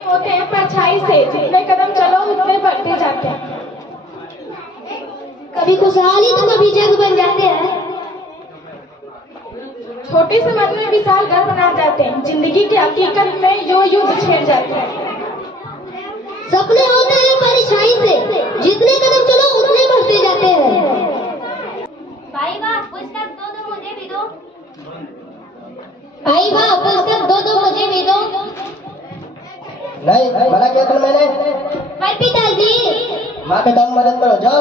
होते हैं परछाई से, जितने कदम चलो उतने बढ़ते जाते हैं। कभी खुशहाली तो कभी जग बन जाते हैं। छोटे से मन में विशाल घर बना जाते हैं, जिंदगी की हकीकत में यो युद्ध छेड़ जाते हैं। सपने होते हैं परछाई से, जितने कदम चलो उतने बढ़ते जाते हैं। भाई वाह, पुस्तक दो मुझे भी दो। भाई वाह, पुस्तक दो मुझे भी दो। नहीं, मना किया था मैंने। पर पिताजी, माँ के दम मदद करो, जाओ।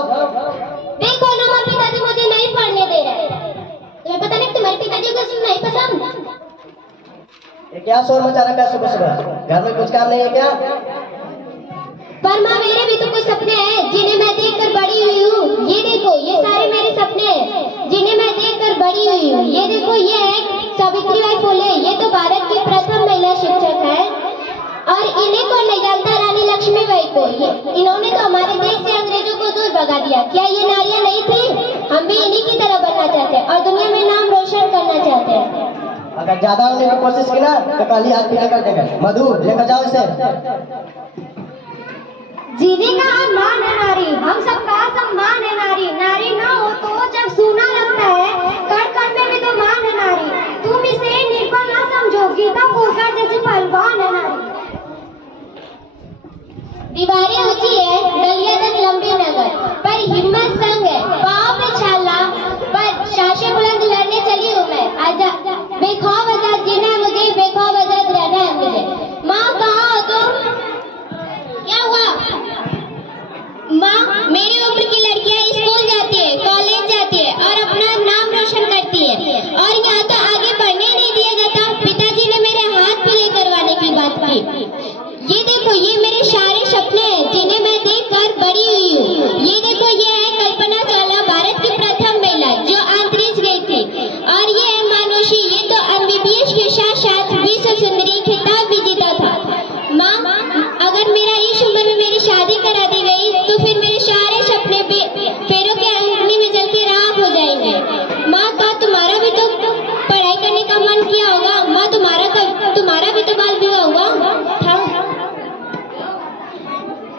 देखो ना, माँ पिताजी मुझे नहीं पढ़ने दे रहे। तुम्हें पता नहीं तुम्हारे पिताजी को सुनना नहीं पसंद। ये क्या शोर मचा रखा है सुबह सुबह? घर में कुछ काम नहीं है क्या? पर माँ, मेरे भी तो कुछ सपने हैं जिन्हें मैं देखकर बड़ी हुई हूँ। ये देखो, ये सारे मेरे सपने हैं जिन्हें मैं देखकर बड़ी हुई हूँ। ये देखो, ये है सावित्रीबाई फुले। ये तो भारत की प्रथम महिला शिक्षक है। और इन्हें कौन नहीं जानता? रानी लक्ष्मीबाई को। इन्होंने तो हमारे देश से अंग्रेजों को दूर भगा दिया। क्या ये नारियां नहीं थी? हम भी इन्हीं की तरह बनना चाहते हैं और दुनिया में नाम रोशन करना चाहते हैं। अगर ज्यादा होने की कोशिश की ना तो कल ही हाथ पीछे कर देगा। मधु, लेकर जाओ इसे। जीने का सम्मान है नारी, हम सबका सम्मान है नारी। नारी ना हो तो जब सूना लगता है, कण कण में भी तो मान है नारी। तुम इसे निर्बल ना समझो, गीता पोकर जैसी पहलवान है नारी। दीवारें ऊंची है, गलियां तक लंबी नगर, पर हिम्मत संग है, पाँव पे छाला, पर शाशे बुलंद लड़ने चली हूँ मैं। आजाद बेखौफ आजाद जीना है मुझे, बेखौफ आजाद रहना है मुझे। माँ कहाँ हो तुम? क्या हुआ? माँ, मेरी उम्र की लड़कियां स्कूल जाती है, कॉलेज जाती है और अपना नाम रोशन करती है, और यहाँ तो आगे बढ़ने ही नहीं दिया जाता। पिताजी ने मेरे हाथ पीले करवाने की बात की। ये देखो, ये मेरे सारे सपने हैं जिन्हें मैं देखकर बड़ी हुई हूँ। ये देखो, ये है कल्पना चावला, भारत की प्रथम महिला जो अंतरिक्ष गई थी। और ये है मानुषी, ये तो MBBS के साथ साथ विश्व सुंदरी खिताब भी जीता था। माँ, अगर मेरा इस उम्र में मेरी शादी करा दी गई तो फिर मेरे सारे सपने पैरों के अंगुली में जल के राख हो जाएंगे। माँ, का तुम्हारा भी तो पढ़ाई करने का मन किया होगा। माँ, तुम्हारा भी तो बाल विवाह हुआ था।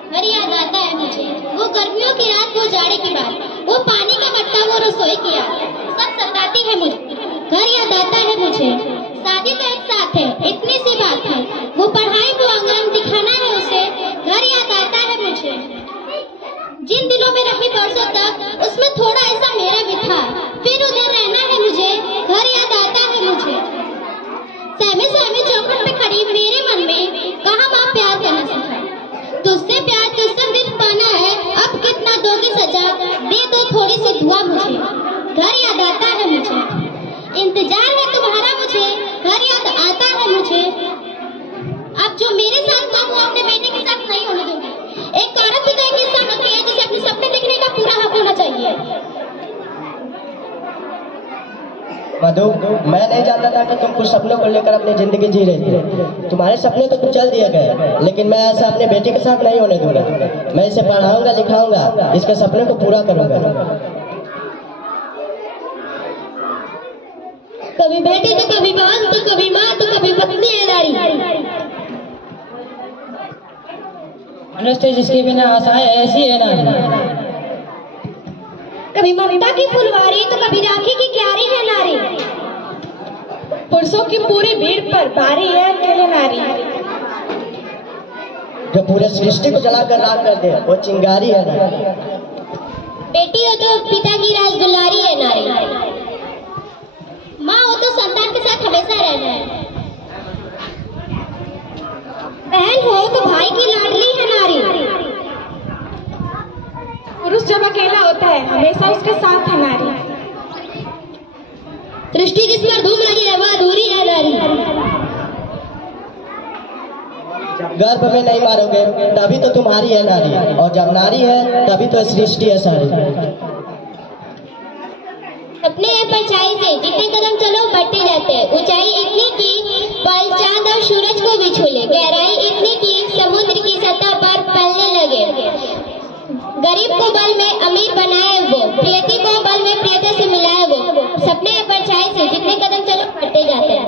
अरे याद आता है मुझे वो गर्मियों की रात, वो जाड़े की बात, वो पानी का मटका, वो रसोई की याद सब सताती है मुझे। घर याद आता है मुझे। शादी तो एक साथ है, इतनी सी बात है। वो पढ़ाई, वो आंगन दिखाना है उसे। घर याद आता है मुझे। जिन दिनों में रही बरसों तक, उसमें थोड़ा ऐसा मेरा भी था। फिर उधर रहना है मुझे। घर याद आता है मुझे। सहमे सहमे चौखट पे खड़ी मेरे मन में कहा माँ प्यार करना सीखा। तुझसे प्यार, तुझसे दिल पाना है। अब कितना दोगी सजा, दे दो थोड़ी सी दुआ मुझे। घर याद आता है मुझे। इंतजार है तुम्हारा मुझे। घर याद आता है मुझे। अब जो मेरे साथ हुआ वो अपने बेटे के साथ नहीं होने दूंगी। एक औरत भी तो एक इंसान होती है जिसे अपने सपने देखने का पूरा हक होना चाहिए। मधु, मैं नहीं जानता था कि तुम कुछ सपनों को लेकर अपनी जिंदगी जी रही थी। तुम्हारे सपने तो कुचल दिए गए, लेकिन मैं ऐसा अपने बेटे के साथ नहीं होने दूंगा। मैं इसे पढ़ाऊंगा, लिखाऊंगा, इसके सपने को पूरा करूंगा। कभी बेटी तो कभी बहन तो कभी माँ तो कभी पत्नी है नारी। मनुष्य जिसके बिना आशाएं ऐसी है नारी। कभी ममता की फुलवारी तो कभी राखी की क्यारी है नारी। पुरुषों की पूरी भीड़ पर भारी है अकेले नारी। जो पूरे सृष्टि को जलाकर राख कर दे वो चिंगारी है नारी। बेटी हो तो पिता की राजदुलारी है नारी। माँ हो तो संतान के साथ हमेशा रहना है। बहन हो तो भाई की लाडली है नारी। पुरुष जब अकेला होता है हमेशा उसके साथ है नारी। सृष्टि जिस पर घूम रही है वह अधूरी है नारी। गर्भ में नहीं मारोगे तभी तो तुम्हारी है नारी, और जब नारी है तभी तो सृष्टि है सारी। अपने परछाई से जितने कदम चलो बढ़ते जाते हैं। ऊंचाई इतनी की पल चांद और सूरज को भी छू ले। गहराई इतनी की समुद्र की सतह पर पलने लगे। गरीब को बल में अमीर बनाए वो, प्रियति को बल में प्रियता से मिलाए वो। सपने परछाई से जितने कदम चलो बढ़ते जाते हैं।